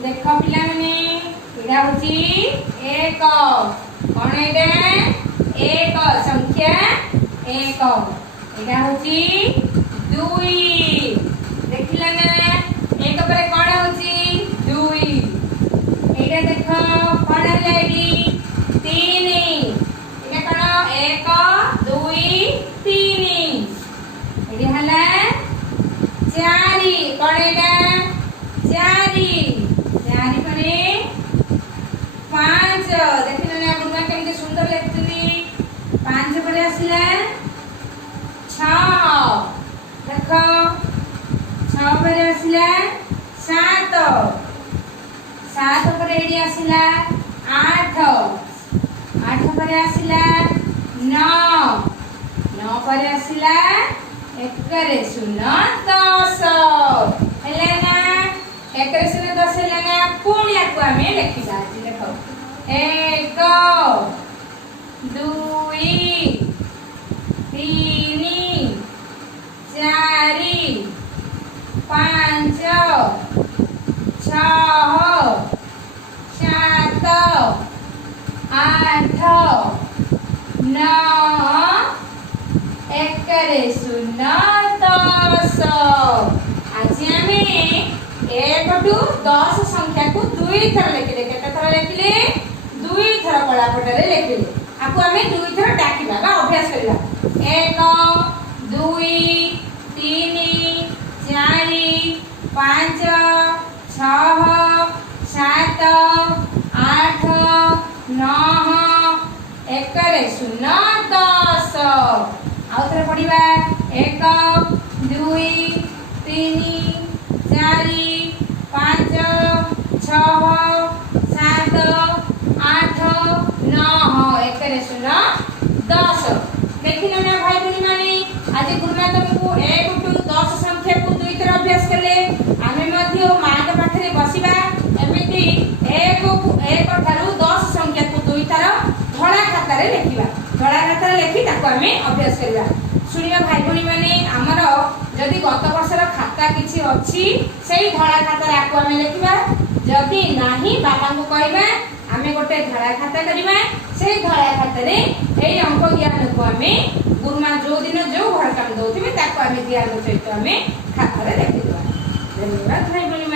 देख पिला माने एटा होची एक कोन एटा एक संख्या एक एटा होची दुई देखिला ना एक पर कोन होची दुई एटा देख कोन हलाडी तीन एटा कोन एक दुई तीन एटा हला चारि कोन एटा चारि चारि परे पांच देखिला ना गुरुमा केमते सुंदर लिखुनी पांच परे आसिला देख छ परे आसिला सात सात परे एडी आसिला आठ आठ परे आसिला नौ नौ परे आसिला एकरे शून्य दस हेले ना एकरे शून्य दस हेले ना पुणी आकु आमे लिखिबा देखो एक दुई तीन चारि पांच छह सात आठ नौ एकरे शून्य दस आज आमे एक टू 10 संख्या को दुई थर लिखिले केते थर लिखिले दुई थर कला पटरे लिखिले आकु आमे दुई थर डाकिबा बा अभ्यास करिबा एक दुई तीन चारि पांच छह सात आठ नौ एकरे शून्य दस आउथरे पढिबा एक दुई तीन चारि पांच छह सात आठ नौ एकरे शून्य दस देखिले ना भाई बहनी माने आज गुरुना तुमको एक टू 10 संख्या को दुई थर अभ्यास करले आमे मध्ये मां के पाखरे बसिबा एमिति एक ठारू 10 संख्या को दुई थर धड़ा खाता रे लिखिबा धड़ा खाता रे लिखि ताको आमे अभ्यास करिबा सुनिया भाई बहनी माने हमर जदि गत वर्षर खाता किछि अछि सेही धड़ा खाता रे आको आमे लिखिबा जदि नाही बाबा को कहबा आमे गोटे धड़ा खाता करिबा सेही धड़ा खाता रे एई अंक ज्ञान को आमे गुरुमा जो दिन जो घर काम दउथिबे ताको आमे ज्ञान सहित आमे खाता रे लिखि देबा धन्यवाद भाई बहनी।